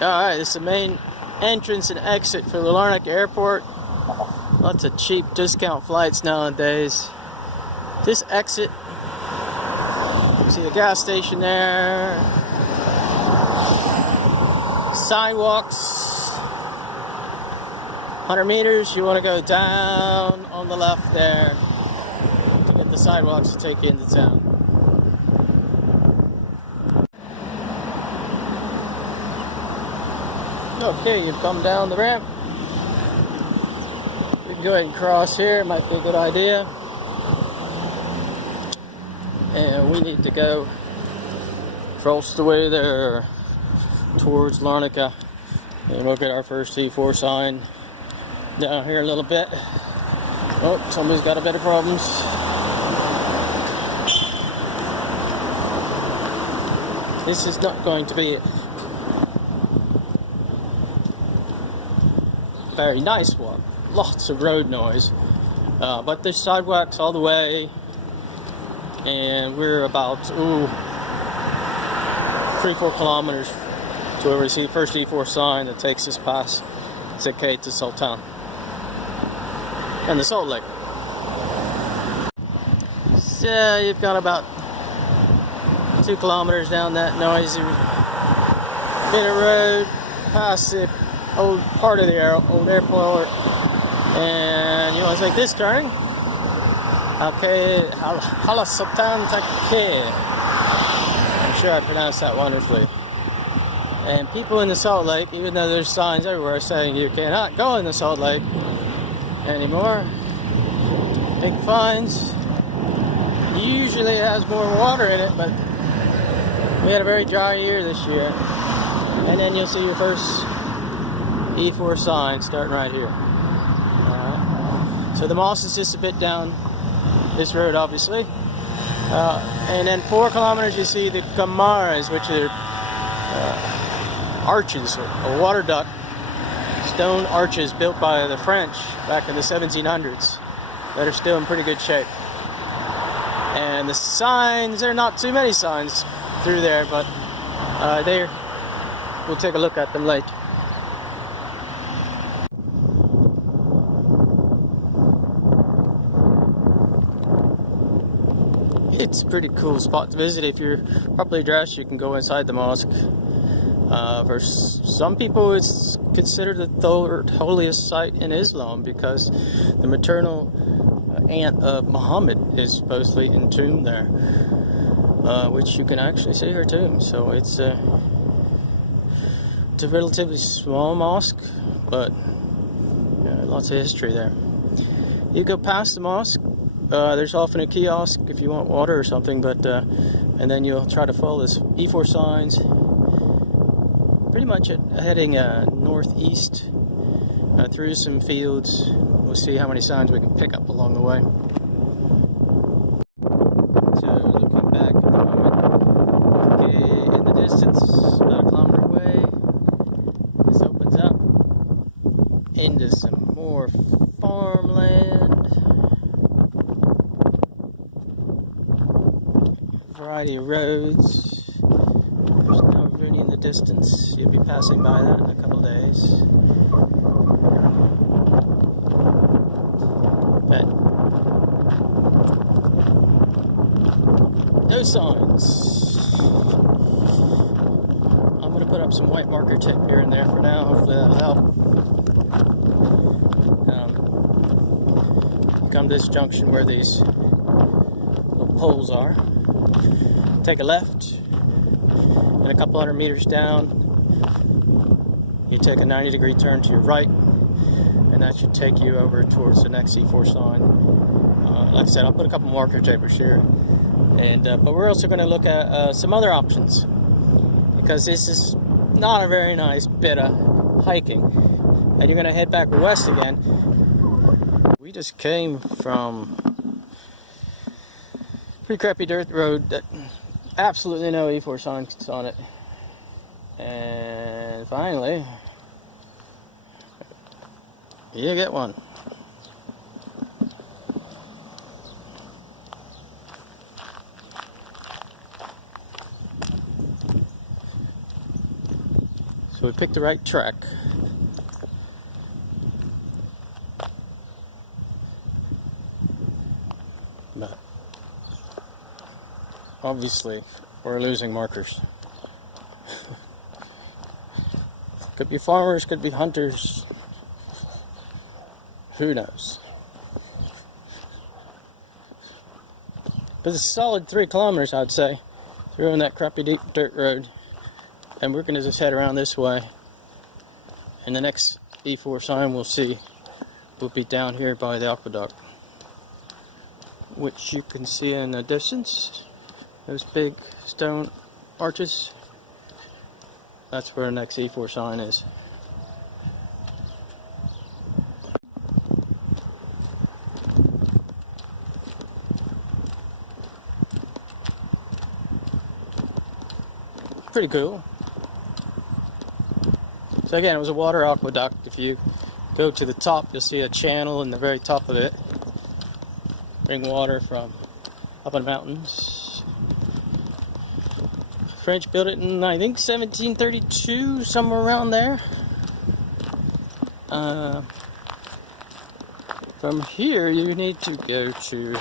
Alright, this is the main entrance and exit for the Larnaca Airport. Lots of cheap discount flights nowadays. This exit, you see the gas station there. Sidewalks. 100 meters, you want to go down on the left there to get the sidewalks to take you into town. Okay, you've come down the ramp. We can go ahead and cross here, might be a good idea. And we need to go across the way there towards Larnaca and look at our first E4 sign down here a little bit. Oh, somebody's got a bit of problems. This is not going to be very nice walk. Lots of road noise, but there's sidewalks all the way, and we're about 3-4 kilometers to where we see the first E4 sign that takes us past Zakate to Sultan and the Salt Lake. So you've got about 2 kilometers down that noisy bit of road past the old part of the old airport, and you want to take this turn. Okay, Hala Sultan Take. I'm sure I pronounced that wonderfully. And people in the Salt Lake, even though there's signs everywhere saying you cannot go in the Salt Lake anymore, big fines. Usually it has more water in it, but we had a very dry year this year. And then you'll see your first E4 sign starting right here. Alright. So the mosque is just a bit down this road, obviously. And then 4 kilometers you see the Kamares, which are arches, a water duct, stone arches built by the French back in the 1700s that are still in pretty good shape. And the signs, there are not too many signs through there, but we'll take a look at them later. It's a pretty cool spot to visit. If you're properly dressed, you can go inside the mosque. For some people, it's considered the third holiest site in Islam because the maternal aunt of Muhammad is supposedly entombed there, which you can actually see her tomb. So it's a relatively small mosque, but lots of history there. You go past the mosque. There's often a kiosk if you want water or something, but and then you'll try to follow this E4 signs, pretty much heading northeast through some fields. We'll see how many signs we can pick up along the way. So looking back at the moment, okay, in the distance, about a kilometer away, this opens up into some more farmland. Variety of roads. There's Stavrovouni in the distance. You'll be passing by that in a couple days. But no signs. I'm going to put up some white marker tape here and there for now. Hopefully that'll help. You come to this junction where these little poles are. Take a left, and a couple hundred meters down, you take a 90-degree turn to your right, and that should take you over towards the next E4 sign. Like I said, I'll put a couple marker tapers here, and but we're also going to look at some other options, because this is not a very nice bit of hiking, and you're going to head back west again. We just came from a pretty crappy dirt road that absolutely no E4 signs on it, and finally you get one. So we picked the right track. But obviously we're losing markers. Could be farmers, could be hunters. Who knows? But it's a solid 3 kilometers, I'd say, through on that crappy deep dirt road. And we're gonna just head around this way. And the next E4 sign we'll see will be down here by the aqueduct, which you can see in the distance. Those big stone arches. That's where the next E4 sign is. Pretty cool. So again, it was a water aqueduct. If you go to the top, you'll see a channel in the very top of it. Bring water from up in the mountains. French built it in, I think, 1732, somewhere around there. From here, you need to go to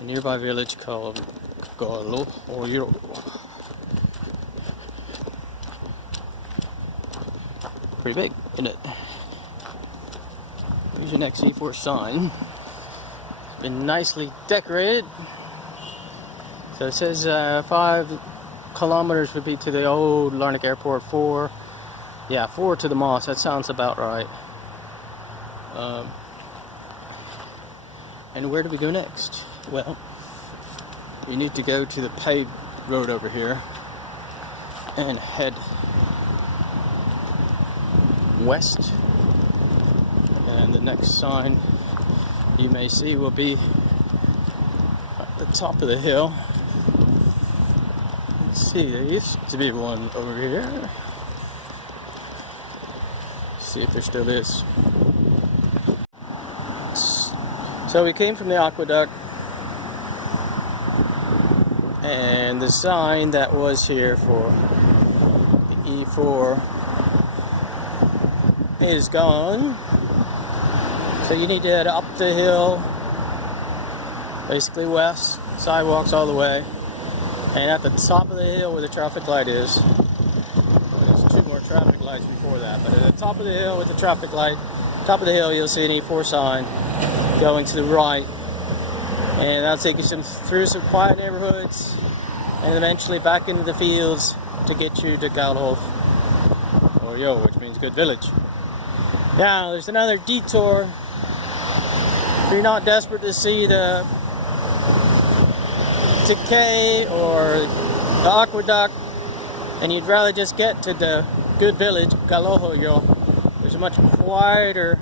a nearby village called Stavrovoni. Pretty big, isn't it? Here's your next E4 sign. Been nicely decorated. So it says 5 kilometers would be to the old Larnaca Airport. 4 to the mosque. That sounds about right. And where do we go next? Well, we need to go to the paved road over here and head west. And the next sign you may see will be at the top of the hill. Let's see, there used to be one over here. Let's see if there still is. So we came from the aqueduct, and the sign that was here for the E4 is gone. So you need to head up the hill, basically west, sidewalks all the way. And at the top of the hill where the traffic light is, well, there's 2 more traffic lights before that, but at the top of the hill with the traffic light, top of the hill you'll see an E4 sign going to the right. And that'll take you through some quiet neighborhoods and eventually back into the fields to get you to Galho, or Yo, which means good village. Now, there's another detour. If you're not desperate to see the decay or the aqueduct, and you'd rather just get to the good village, Galohoyo, there's a much quieter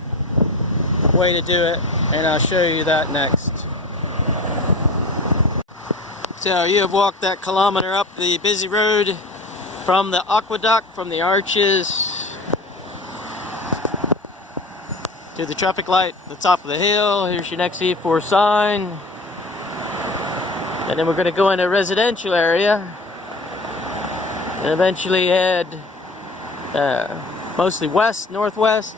way to do it, and I'll show you that next. So you have walked that kilometer up the busy road from the aqueduct, from the arches, to the traffic light at the top of the hill. Here's your next E4 sign. And then we're going to go into a residential area and eventually head mostly west, northwest.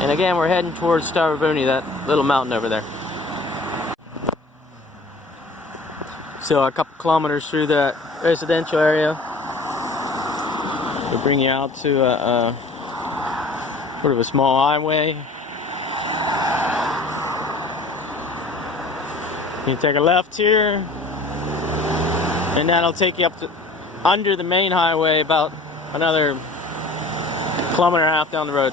And again, we're heading towards Stavrovouni, that little mountain over there. So a couple kilometers through that residential area, we'll bring you out to a sort of a small highway. You take a left here, and that'll take you up to under the main highway about another 1.5 kilometers down the road.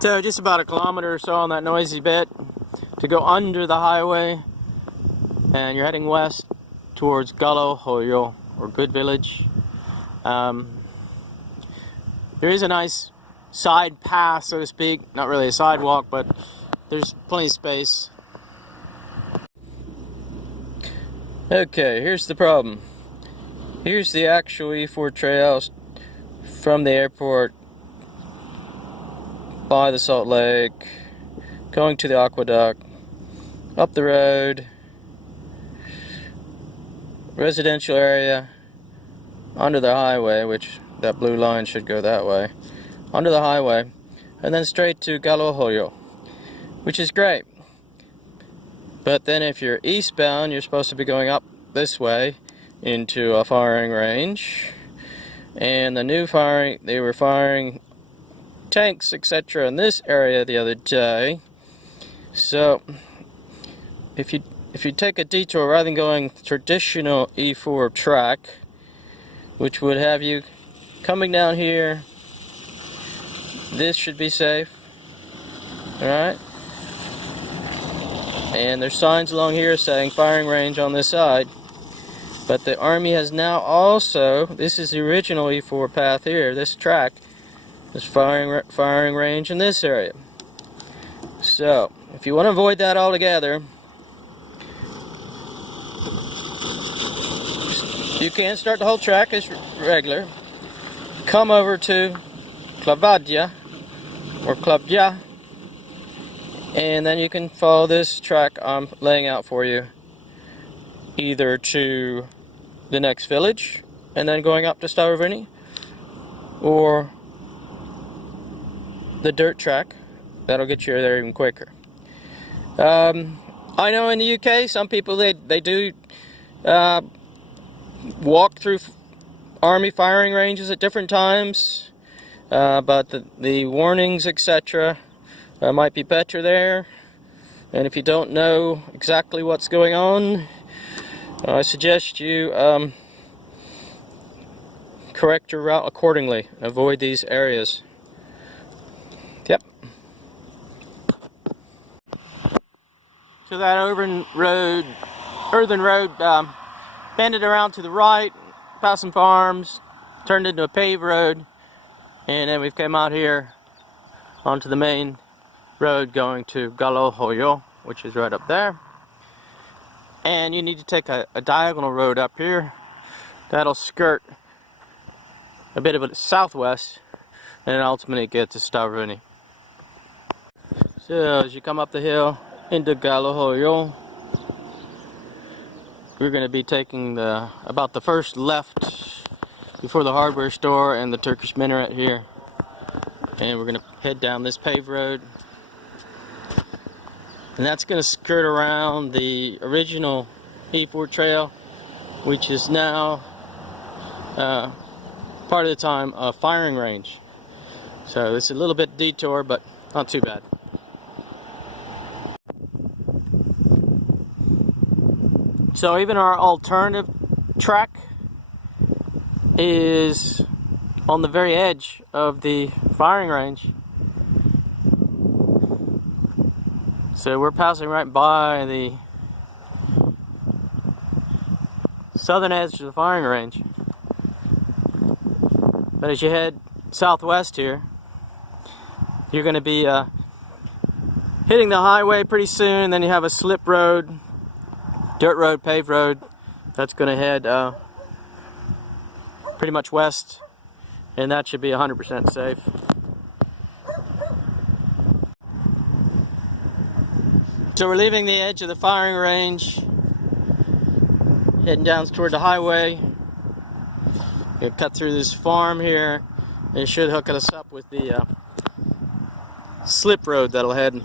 So just about 1 kilometer or so on that noisy bit to go under the highway, and you're heading west towards Galohoyo, or Good Village. There is a nice side path, so to speak. Not really a sidewalk, but there's plenty of space. Okay, here's the problem. Here's the actual E4 trail from the airport by the Salt Lake, going to the aqueduct, up the road, residential area, onto the highway, which that blue line should go that way, onto the highway, and then straight to Galohoyo, which is great. But then if you're eastbound, you're supposed to be going up this way into a firing range, and the new firing, they were firing tanks, etc. in this area the other day. So if you take a detour rather than going traditional E4 track, which would have you coming down here, this should be safe. Alright? And there's signs along here saying firing range on this side. But the Army has now also, this is the original E4 path here, this track, this firing range in this area. So, if you want to avoid that altogether, you can start the whole track as regular. Come over to Klavadia or Klavia, and then you can follow this track I'm laying out for you, either to the next village and then going up to Stavrovoni, or the dirt track that'll get you there even quicker. I know in the UK some people they do walk through Army firing ranges at different times, but the warnings, etc. Might be better there. And if you don't know exactly what's going on, I suggest you correct your route accordingly and avoid these areas. Yep. So that earthen road bended around to the right, past some farms, turned into a paved road, and then we've come out here onto the main road going to Galohoyo, which is right up there. And you need to take a diagonal road up here that'll skirt a bit of a southwest and ultimately get to Stavrovoni. So as you come up the hill into Galohoyo, we're going to be taking about the first left before the hardware store and the Turkish minaret here, and we're going to head down this paved road. And that's going to skirt around the original E4 Trail, which is now part of the time a firing range. So it's a little bit detour, but not too bad. So even our alternative track is on the very edge of the firing range. So we're passing right by the southern edge of the firing range. But as you head southwest here, you're going to be hitting the highway pretty soon. Then you have a slip road, dirt road, paved road that's going to head pretty much west, and that should be 100% safe. So we're leaving the edge of the firing range, heading down toward the highway. We'll cut through this farm here, and it should hook us up with the slip road that'll head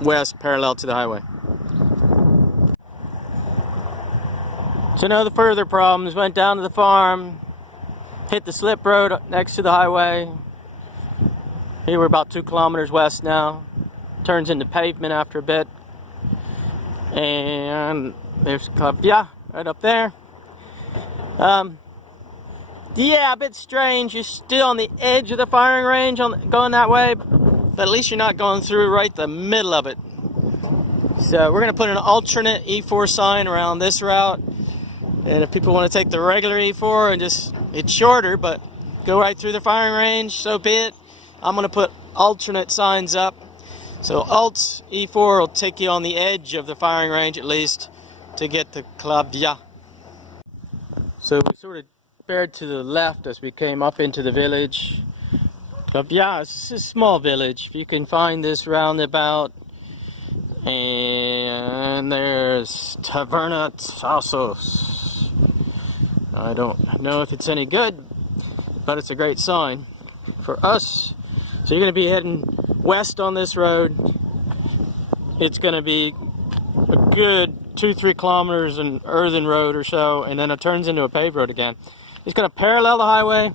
west parallel to the highway. So no further problems. Went down to the farm, hit the slip road next to the highway. Here we're about 2 kilometers west now. Turns into pavement after a bit. And there's Klavia right up there. Yeah, a bit strange. You're still on the edge of the firing range going that way, but at least you're not going through right the middle of it. So we're going to put an alternate E4 sign around this route. And if people want to take the regular E4 and it's shorter, but go right through the firing range, so be it. I'm going to put alternate signs up. So Alt E4 will take you on the edge of the firing range at least to get to Klavia. So we sort of bared to the left as we came up into the village. Klavia is a small village. If you can find this roundabout, and there's Taverna Tassos. I don't know if it's any good, but it's a great sign for us. So you're going to be heading west on this road. It's going to be a good 2-3 kilometers an earthen road or so, and then it turns into a paved road again. It's going to parallel the highway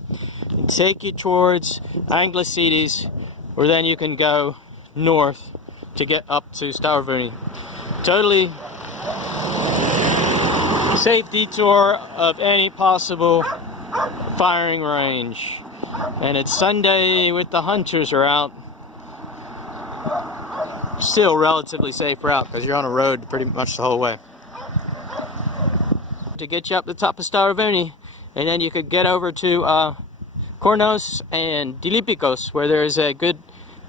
and take you towards Anglicides, where then you can go north to get up to Stavrovouni. Totally safe detour of any possible firing range. And it's Sunday with the hunters are out. Still relatively safe route because you're on a road pretty much the whole way. To get you up to the top of Stavrovouni, and then you could get over to Kornos and Dilipikos, where there is a good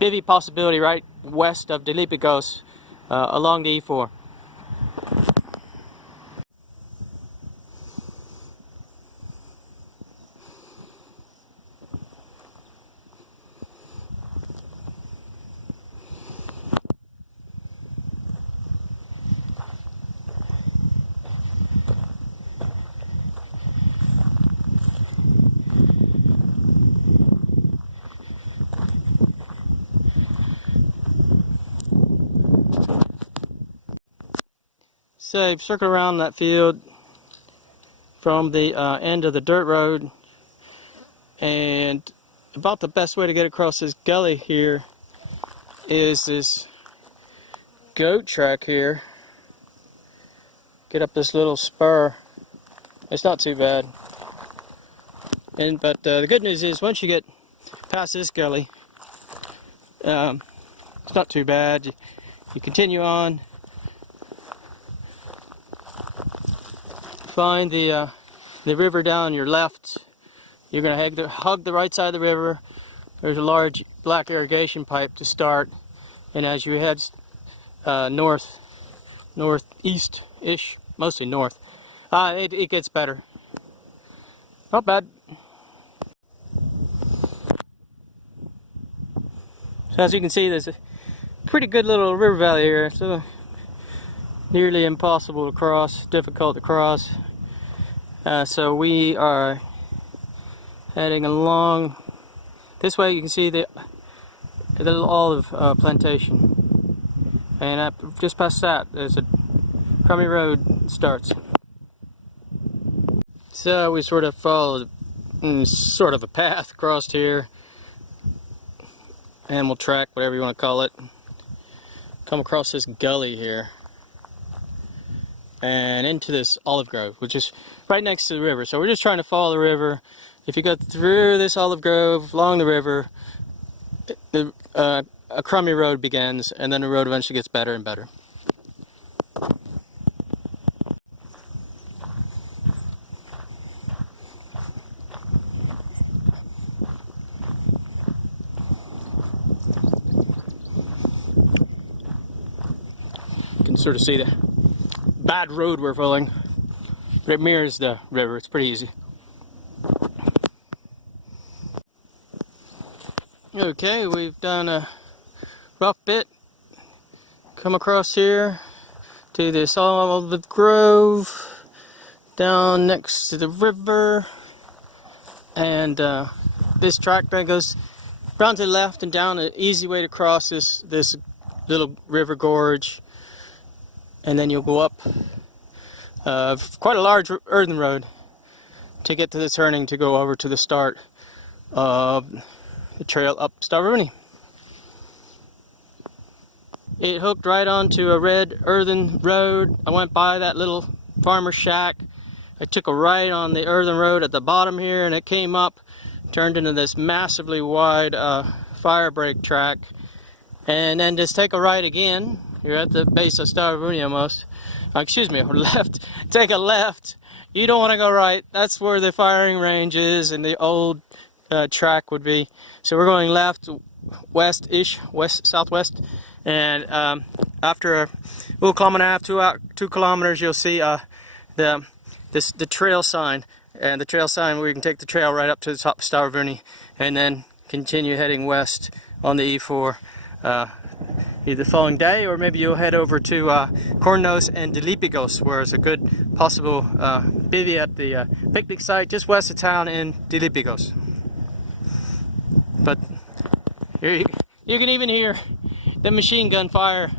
bivvy possibility right west of Dilipikos along the E4. So you've circled around that field from the end of the dirt road, and about the best way to get across this gully here is this goat track here. Get up this little spur. It's not too bad. But the good news is once you get past this gully, it's not too bad. You continue on. Find the river down your left. You're going to hug the right side of the river. There's a large black irrigation pipe to start, and as you head northeast-ish, mostly north, it gets better. Not bad. So as you can see, there's a pretty good little river valley here. So nearly impossible to cross, difficult to cross. So we are heading along this way. You can see the little olive plantation, and just past that there's a crummy road starts. So we sort of followed sort of a path across here, animal track, whatever you want to call it. Come across this gully here and into this olive grove, which is right next to the river. So we're just trying to follow the river. If you go through this olive grove along the river, a crummy road begins, and then the road eventually gets better and better. You can sort of see the bad road we're following. It mirrors the river. It's pretty easy. Okay, we've done a rough bit. Come across here to this olive grove down next to the river, and this track that goes round to the left and down. An easy way to cross this little river gorge, and then you'll go up quite a large earthen road to get to the turning to go over to the start of the trail up Stavrovouni. It hooked right onto a red earthen road. I went by that little farmer shack. I took a right on the earthen road at the bottom here, and it came up, turned into this massively wide fire break track, and then just take a right again. You're at the base of Stavrovouni almost. Excuse me, or left. Take a left. You don't want to go right. That's where the firing range is, and the old track would be. So we're going left, west-ish, southwest, and after a little kilometer and a half, 2 kilometers, you'll see the trail sign, and the trail sign where you can take the trail right up to the top of Stavrovouni, and then continue heading west on the E4. either the following day, or maybe you'll head over to Kornos and Dilipikos, where it's a good possible bivvy at the picnic site just west of town in Dilipikos. But here you can even hear the machine gun fire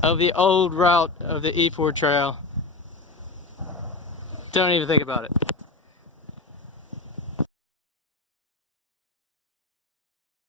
of the old route of the E4 Trail. Don't even think about it.